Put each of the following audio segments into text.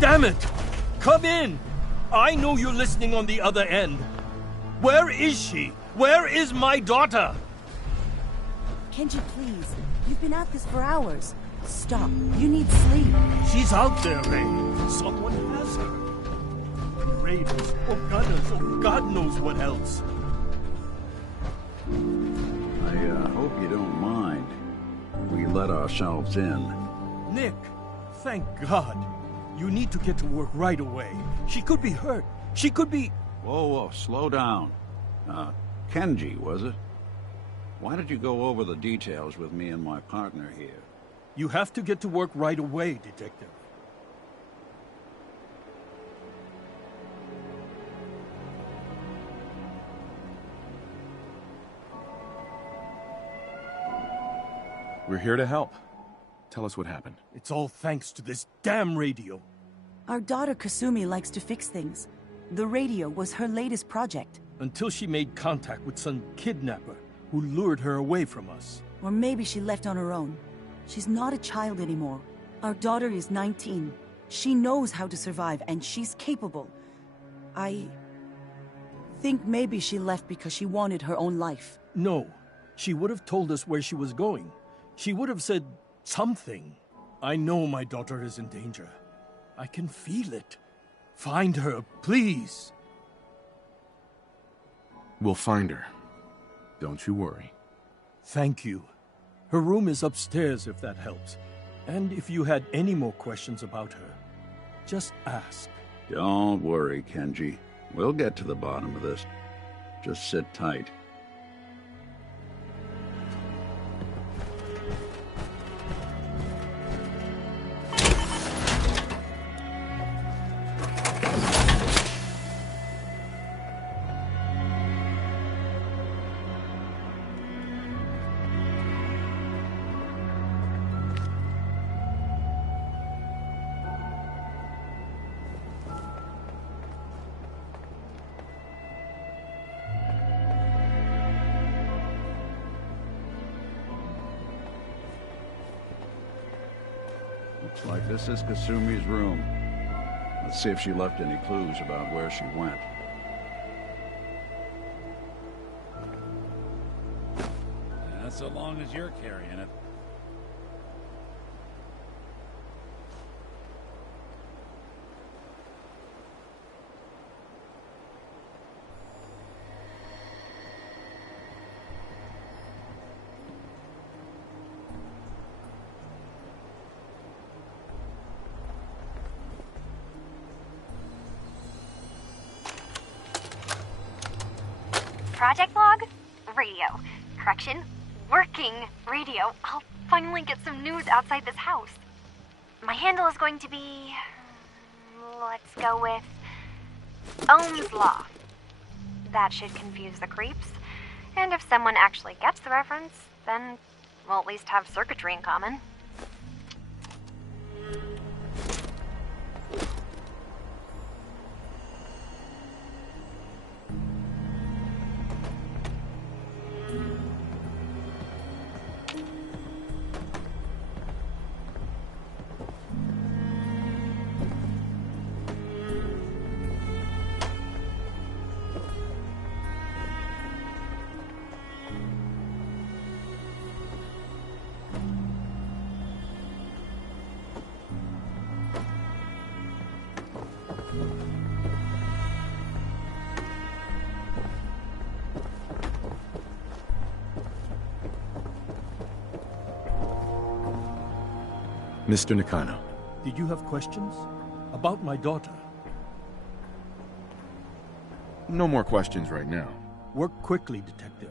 Damn it! Come in! I know you're listening on the other end. Where is she? Where is my daughter? Kenji, please. You've been at this for hours. Stop. You need sleep. She's out there, Ray. Someone has her. Raiders, or gunners, or God knows what else. I hope you don't mind. We let ourselves in. Nick, thank God. You need to get to work right away. She could be hurt. She could be... Whoa, slow down. Kenji, was it? Why did you go over the details with me and my partner here? You have to get to work right away, Detective. We're here to help. Tell us what happened. It's all thanks to this damn radio. Our daughter Kasumi likes to fix things. The radio was her latest project. Until she made contact with some kidnapper who lured her away from us. Or maybe she left on her own. She's not a child anymore. Our daughter is 19. She knows how to survive, and she's capable. I think maybe she left because she wanted her own life. No. She would have told us where she was going. She would have said something. I know my daughter is in danger. I can feel it. Find her, please. We'll find her. Don't you worry. Thank you. Her room is upstairs if that helps. And if you had any more questions about her, just ask. Don't worry, Kenji. We'll get to the bottom of this. Just sit tight. Looks like this is Kasumi's room. Let's see if she left any clues about where she went. Not so long as you're carrying it. Project log? Radio. Correction, working radio. I'll finally get some news outside this house. My handle is going to be... let's go with... Ohm's Law. That should confuse the creeps. And if someone actually gets the reference, then we'll at least have circuitry in common. Mr. Nakano. Did you have questions? About my daughter? No more questions right now. Work quickly, Detective.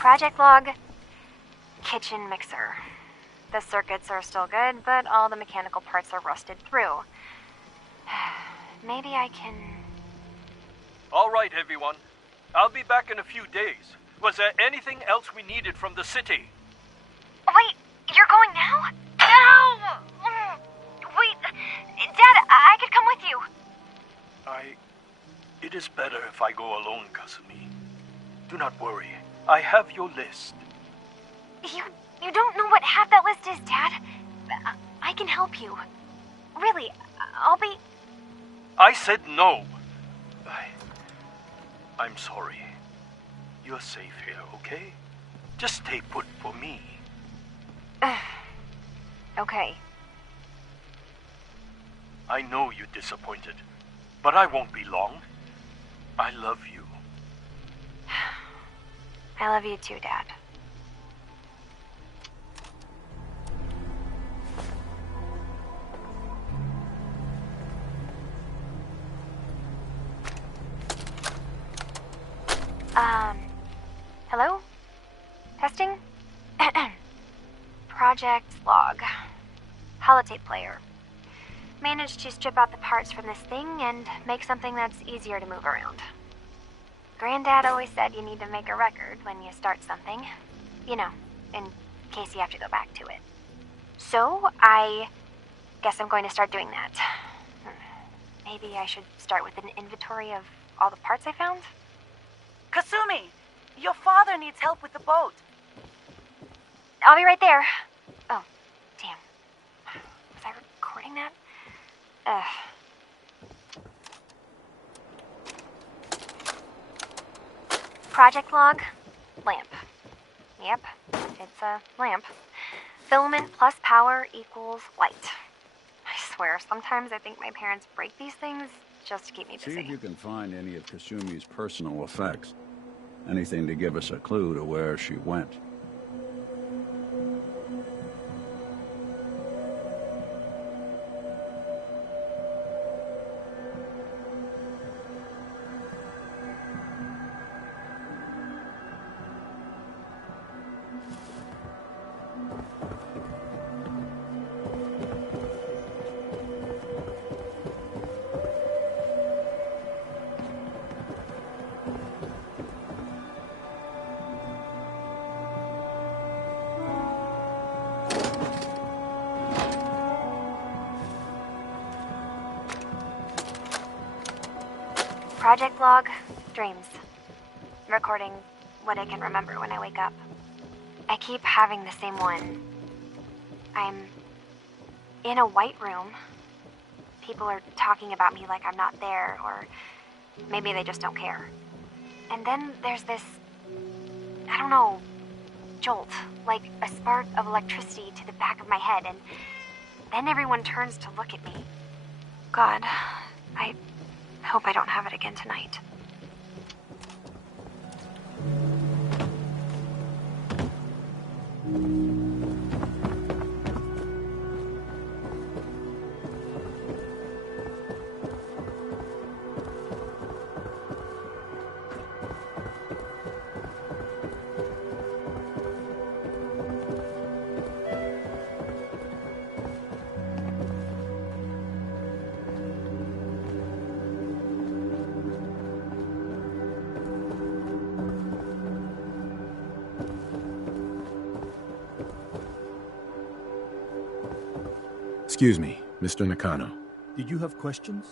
Project log, kitchen mixer. The circuits are still good, but all the mechanical parts are rusted through. Maybe I can... All right, everyone. I'll be back in a few days. Was there anything else we needed from the city? Wait, you're going now? No! Wait, Dad, I could come with you. It is better if I go alone, Kasumi. Do not worry. I have your list. You don't know what half that list is, Dad. I can help you. Really, I'll be... I said no. I'm sorry. You're safe here, okay? Just stay put for me. Okay. I know you're disappointed, but I won't be long. I love you. I love you too, Dad. Hello? Testing? Project log. Holotape player. Managed to strip out the parts from this thing and make something that's easier to move around. Granddad always said you need to make a record when you start something. You know, in case you have to go back to it. So, I guess I'm going to start doing that. Maybe I should start with an inventory of all the parts I found? Kasumi! Your father needs help with the boat. I'll be right there. Oh, damn. Was I recording that? Project log, lamp. Yep, it's a lamp. Filament plus power equals light. I swear, sometimes I think my parents break these things just to keep me busy. See if you can find any of Kasumi's personal effects. Anything to give us a clue to where she went. Project log, dreams. Recording what I can remember when I wake up. I keep having the same one. I'm in a white room. People are talking about me like I'm not there, or maybe they just don't care. And then there's this, I don't know, jolt, like a spark of electricity to the back of my head, and then everyone turns to look at me. God, I hope I don't have it again tonight. Excuse me, Mr. Nakano. Did you have questions?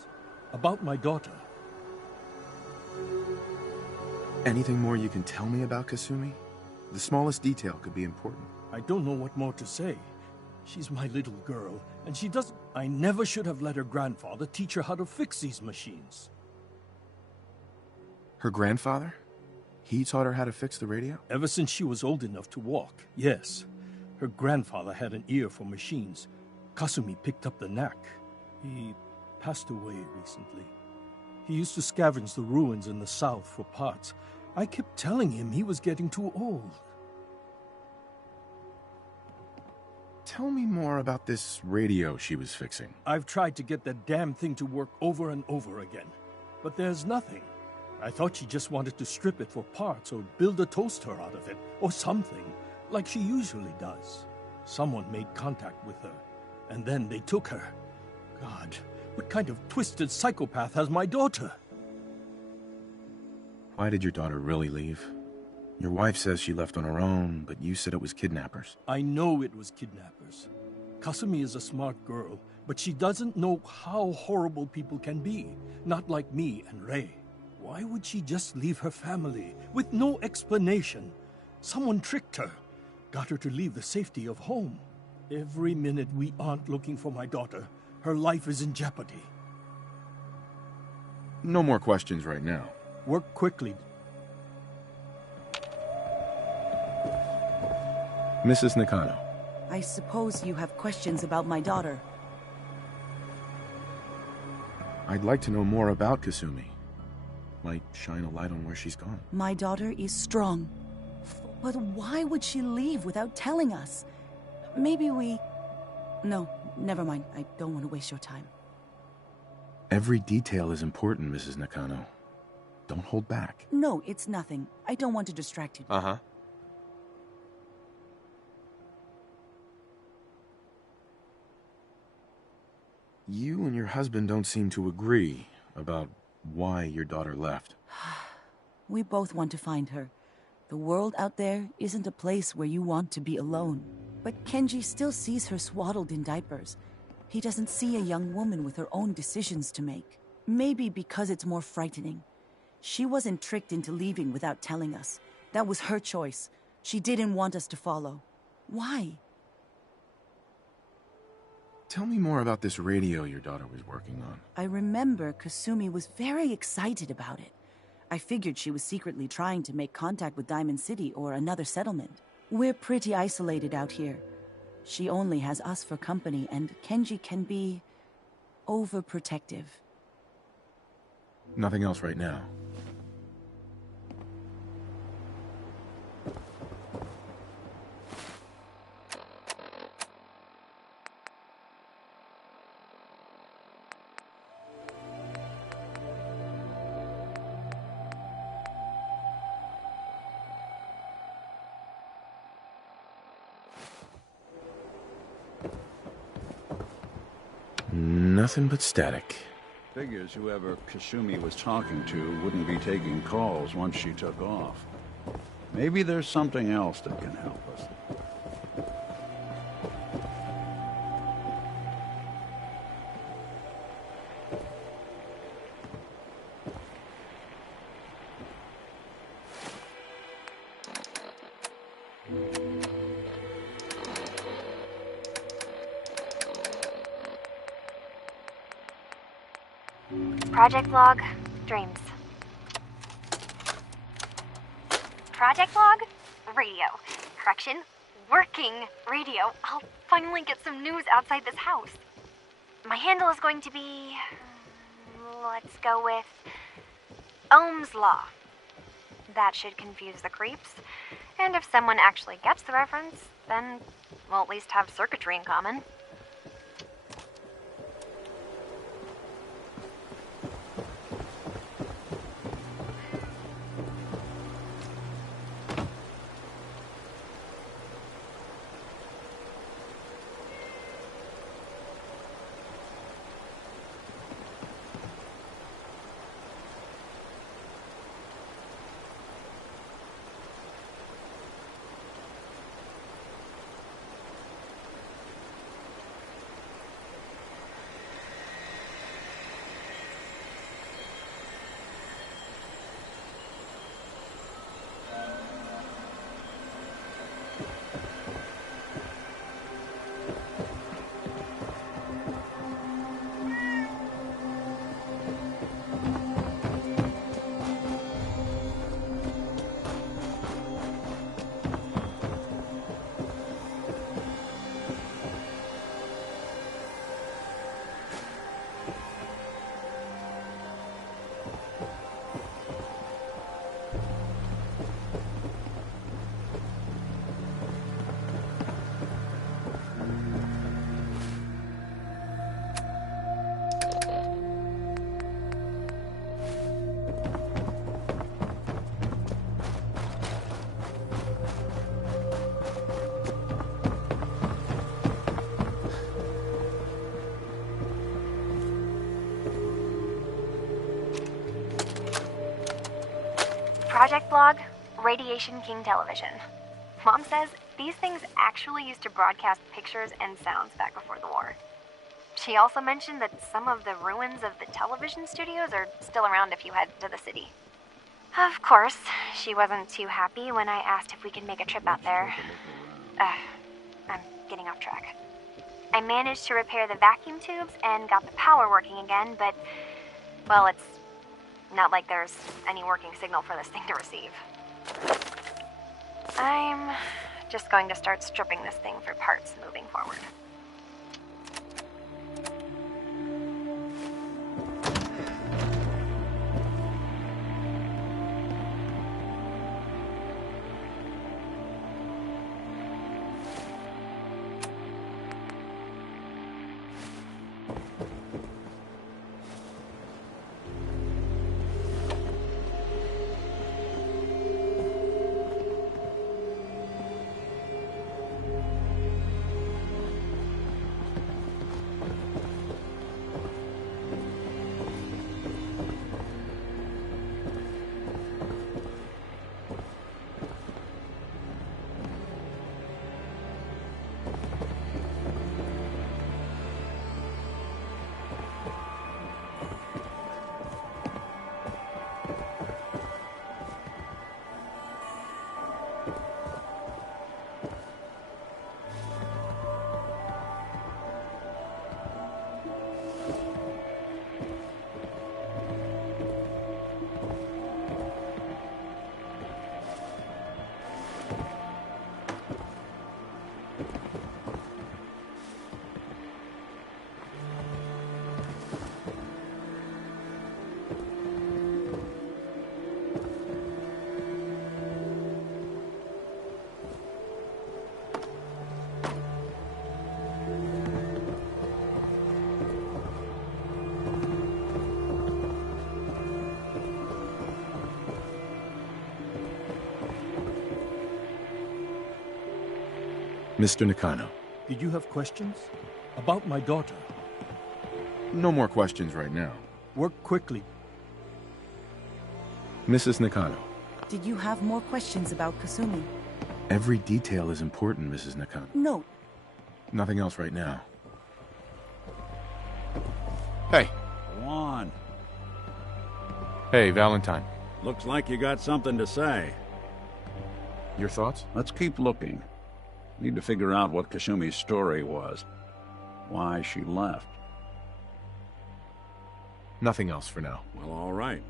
About my daughter? Anything more you can tell me about Kasumi? The smallest detail could be important. I don't know what more to say. She's my little girl, and she doesn't... I never should have let her grandfather teach her how to fix these machines. Her grandfather? He taught her how to fix the radio? Ever since she was old enough to walk, yes. Her grandfather had an ear for machines. Kasumi picked up the knack. He passed away recently. He used to scavenge the ruins in the south for parts. I kept telling him he was getting too old. Tell me more about this radio she was fixing. I've tried to get that damn thing to work over and over again, but there's nothing. I thought she just wanted to strip it for parts or build a toaster out of it, or something, like she usually does. Someone made contact with her, and then they took her. God, what kind of twisted psychopath has my daughter? Why did your daughter really leave? Your wife says she left on her own, but you said it was kidnappers. I know it was kidnappers. Kasumi is a smart girl, but she doesn't know how horrible people can be, not like me and Ray. Why would she just leave her family with no explanation? Someone tricked her, got her to leave the safety of home. Every minute we aren't looking for my daughter, her life is in jeopardy. No more questions right now. Work quickly. Mrs. Nakano. I suppose you have questions about my daughter. I'd like to know more about Kasumi. Might shine a light on where she's gone. My daughter is strong. But why would she leave without telling us? Maybe we... No, never mind. I don't want to waste your time. Every detail is important, Mrs. Nakano. Don't hold back. No, it's nothing. I don't want to distract you. Uh-huh. You and your husband don't seem to agree about why your daughter left. We both want to find her. The world out there isn't a place where you want to be alone. But Kenji still sees her swaddled in diapers. He doesn't see a young woman with her own decisions to make. Maybe because it's more frightening. She wasn't tricked into leaving without telling us. That was her choice. She didn't want us to follow. Why? Tell me more about this radio your daughter was working on. I remember Kasumi was very excited about it. I figured she was secretly trying to make contact with Diamond City or another settlement. We're pretty isolated out here. She only has us for company, and Kenji can be... overprotective. Nothing else right now. Nothing but static. Figures whoever Kasumi was talking to wouldn't be taking calls once she took off. Maybe there's something else that can help us. Project log, dreams. Project log, radio. Correction, working radio. I'll finally get some news outside this house. My handle is going to be... let's go with... Ohm's Law. That should confuse the creeps. And if someone actually gets the reference, then we'll at least have circuitry in common. Project Blog, Radiation King Television. Mom says these things actually used to broadcast pictures and sounds back before the war. She also mentioned that some of the ruins of the television studios are still around if you head to the city. Of course, she wasn't too happy when I asked if we could make a trip out there. I'm getting off track. I managed to repair the vacuum tubes and got the power working again, but, well, it's not like there's any working signal for this thing to receive. I'm just going to start stripping this thing for parts moving forward. Mr. Nakano. Did you have questions? About my daughter? No more questions right now. Work quickly. Mrs. Nakano. Did you have more questions about Kasumi? Every detail is important, Mrs. Nakano. No. Nothing else right now. Hey. Go on. Hey, Valentine. Looks like you got something to say. Your thoughts? Let's keep looking. Need to figure out what Kasumi's story was. Why she left. Nothing else for now. Well, all right.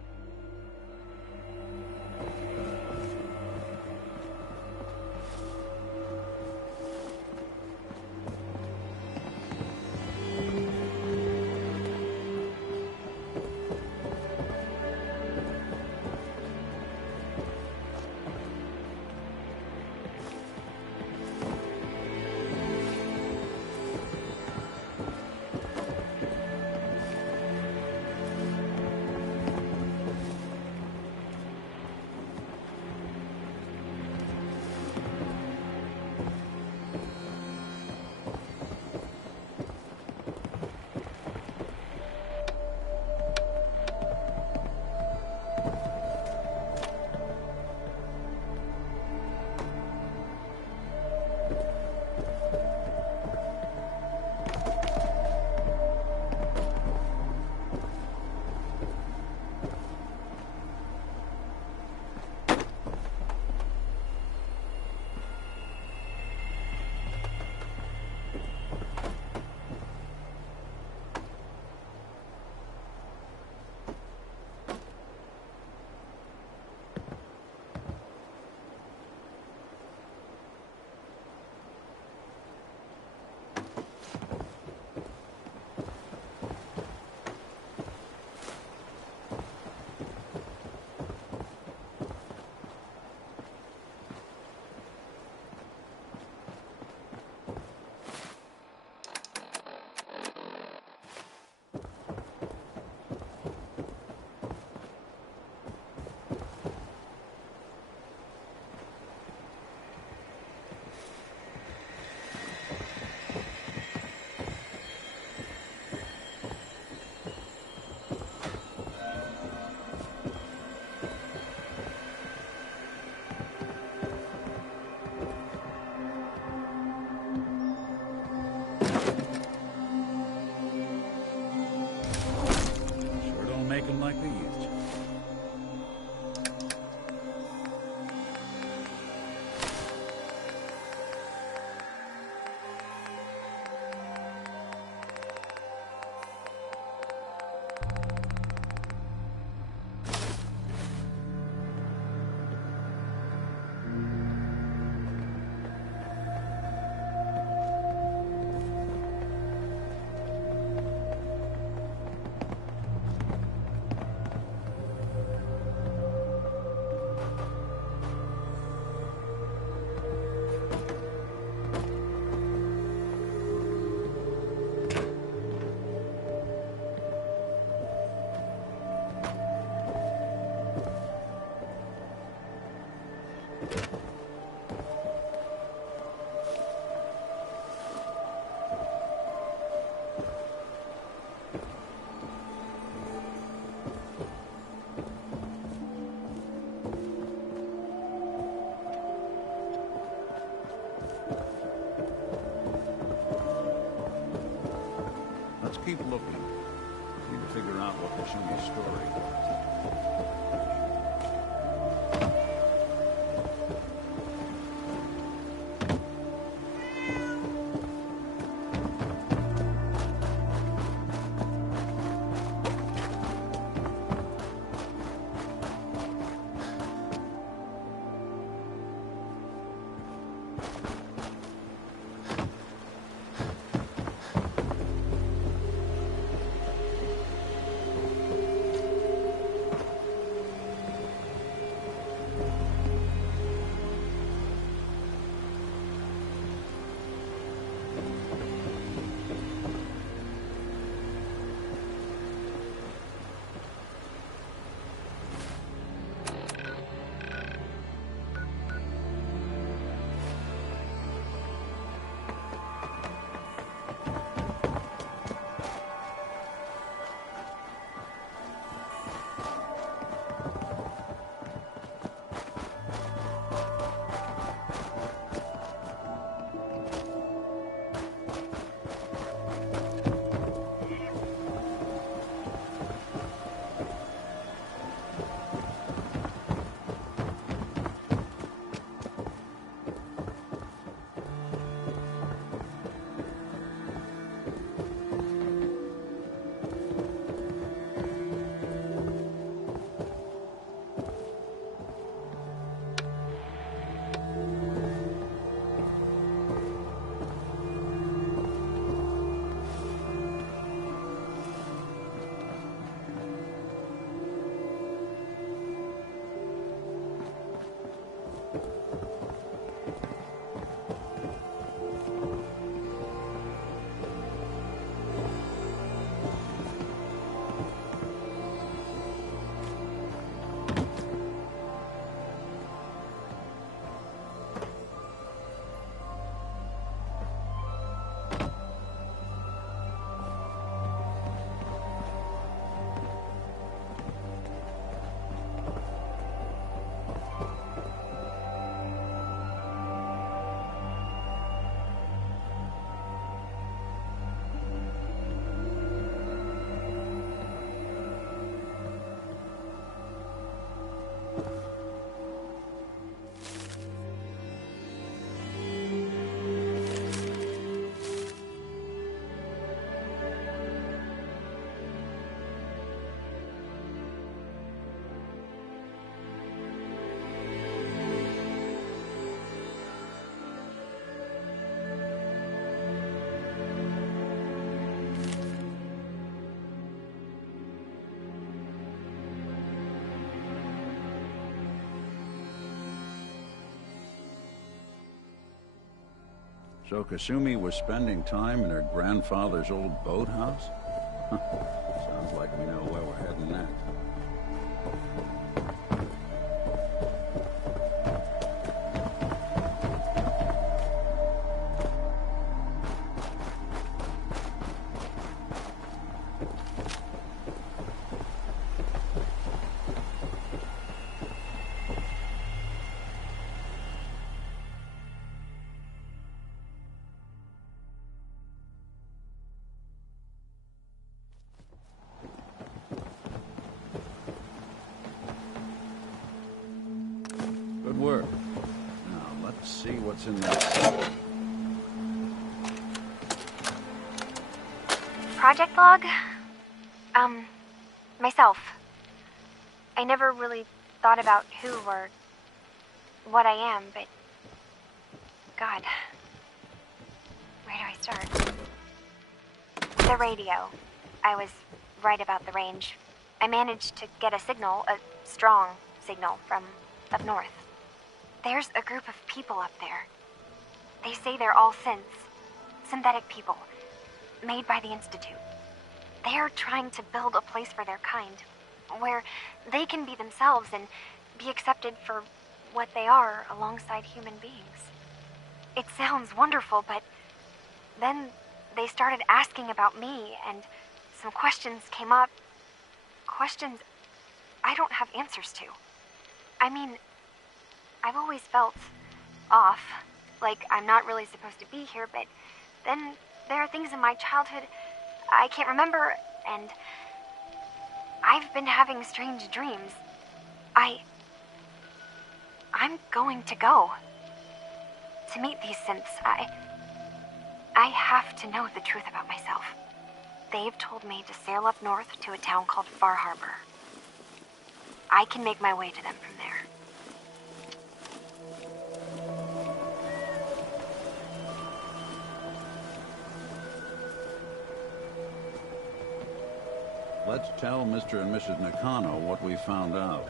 looking like they used you. Let's keep looking. Need to figure out what Kashumi's story was. So Kasumi was spending time in her grandfather's old boathouse? Sounds like we know where we're heading next. work. Now, let's see what's in that safe. Project log? Myself. I never really thought about who or what I am, but... God. Where do I start? The radio. I was right about the range. I managed to get a signal, a strong signal, from up north. There's a group of people up there. They say they're all synthetic people, made by the Institute. They're trying to build a place for their kind, where they can be themselves and be accepted for what they are alongside human beings. It sounds wonderful, but then they started asking about me, and some questions came up. Questions I don't have answers to. I mean, I've always felt off, like I'm not really supposed to be here, but then there are things in my childhood I can't remember, and I've been having strange dreams. I'm going to go to meet these synths. I have to know the truth about myself. They've told me to sail up north to a town called Far Harbor. I can make my way to them from there. Let's tell Mr. and Mrs. Nakano what we found out.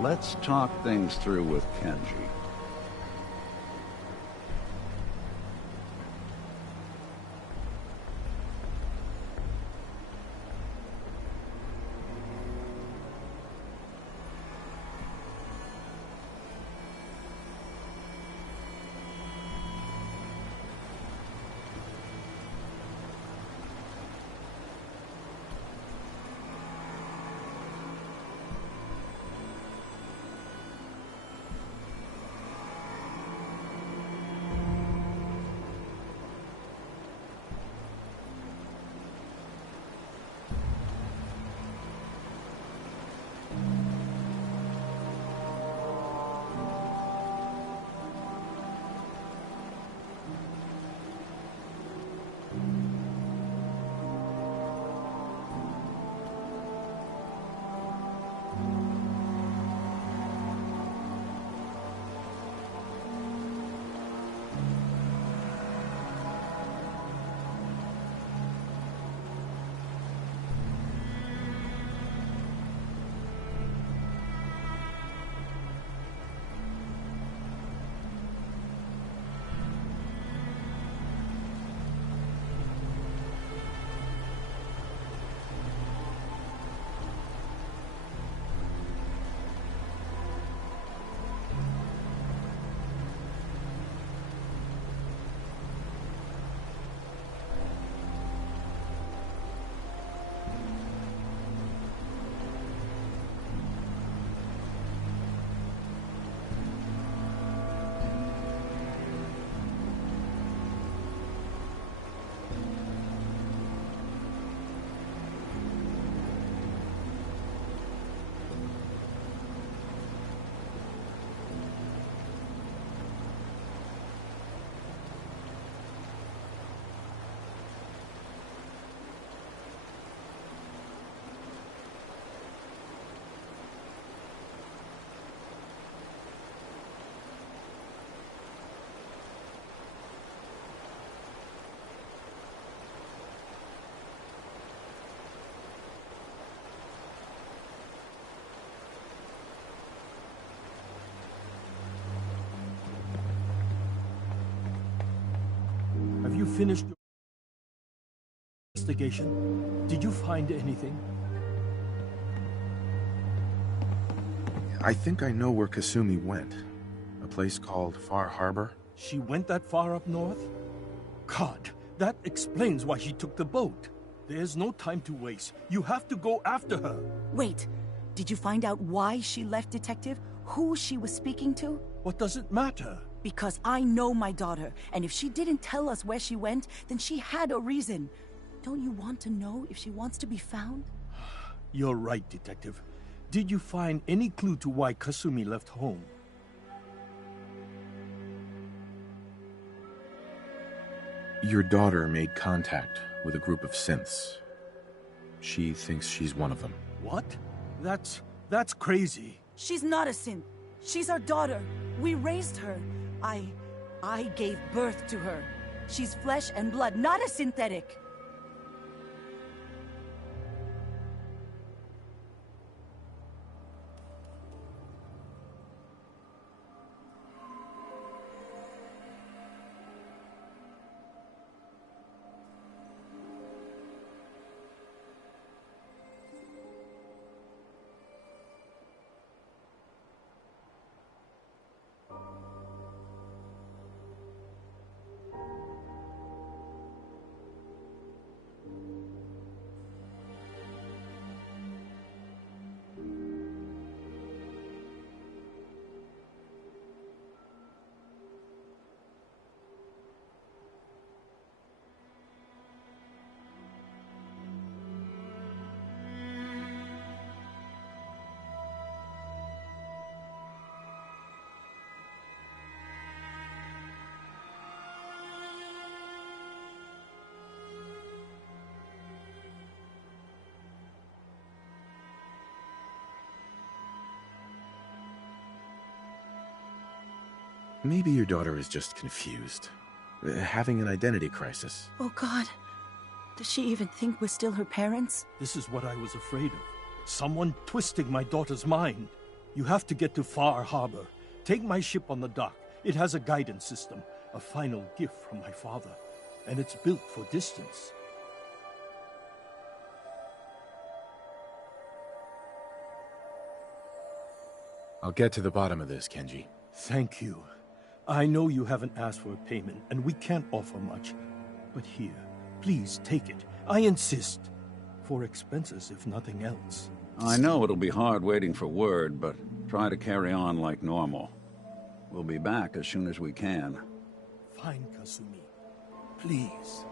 Let's talk things through with Kenji. Have you finished your investigation? Did you find anything? I think I know where Kasumi went. A place called Far Harbor. She went that far up north? God, that explains why she took the boat. There's no time to waste. You have to go after her. Wait, did you find out why she left, Detective? Who she was speaking to? What does it matter? Because I know my daughter, and if she didn't tell us where she went, then she had a reason. Don't you want to know if she wants to be found? You're right, Detective. Did you find any clue to why Kasumi left home? Your daughter made contact with a group of synths. She thinks she's one of them. What? That's crazy. She's not a synth. She's our daughter. We raised her. I gave birth to her. She's flesh and blood, not a synthetic. Maybe your daughter is just confused. Having an identity crisis. Oh, God. Does she even think we're still her parents? This is what I was afraid of. Someone twisting my daughter's mind. You have to get to Far Harbor. Take my ship on the dock. It has a guidance system, a final gift from my father, and it's built for distance. I'll get to the bottom of this, Kenji. Thank you. I know you haven't asked for a payment, and we can't offer much. But here, please take it. I insist. For expenses, if nothing else. I know it'll be hard waiting for word, but try to carry on like normal. We'll be back as soon as we can. Fine, Kasumi. Please.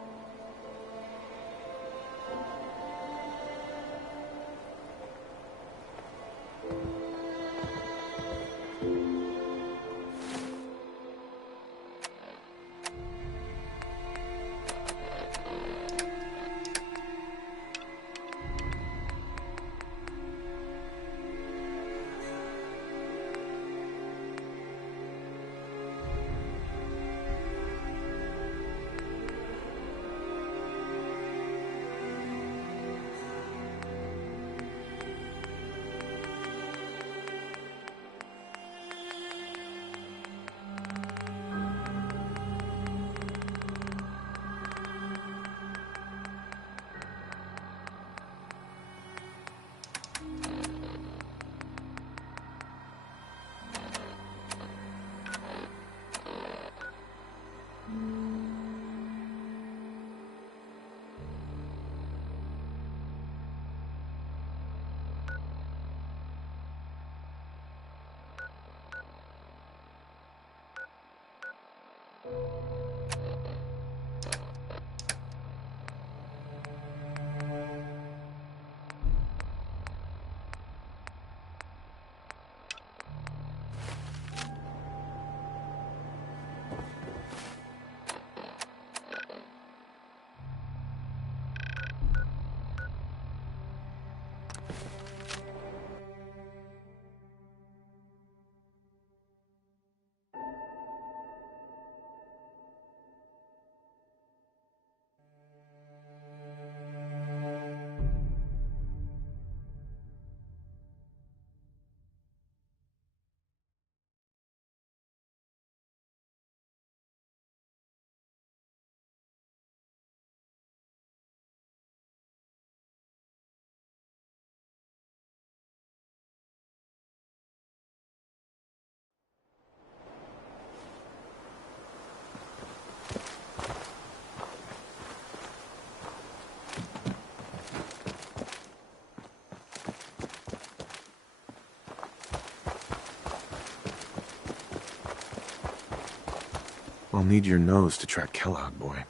I'll need your nose to track Kellogg, boy.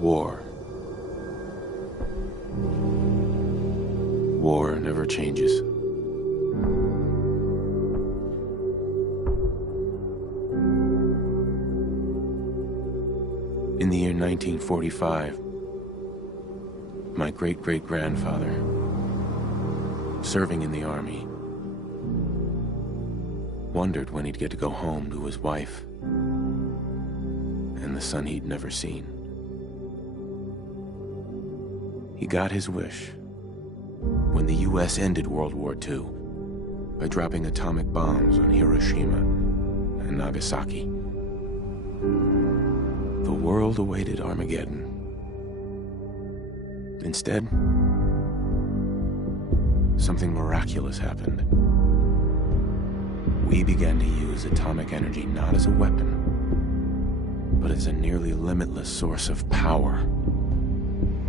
War. War never changes. In the year 1945, my great-great-grandfather, serving in the army, wondered when he'd get to go home to his wife and the son he'd never seen. He got his wish when the U.S. ended World War II by dropping atomic bombs on Hiroshima and Nagasaki. The world awaited Armageddon. Instead, something miraculous happened. We began to use atomic energy not as a weapon, but as a nearly limitless source of power.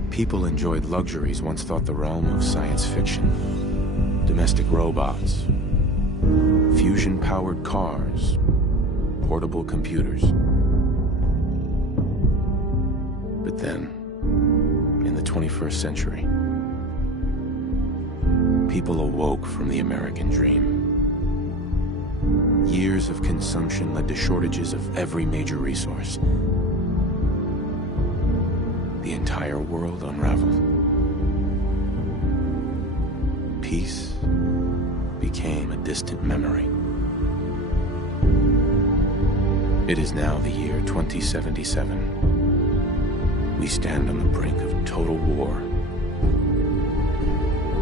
People enjoyed luxuries once thought the realm of science fiction. Domestic robots, fusion-powered cars, portable computers. But then, in the 21st century, people awoke from the American dream. Years of consumption led to shortages of every major resource. The entire world unraveled. Peace became a distant memory. It is now the year 2077. We stand on the brink of total war.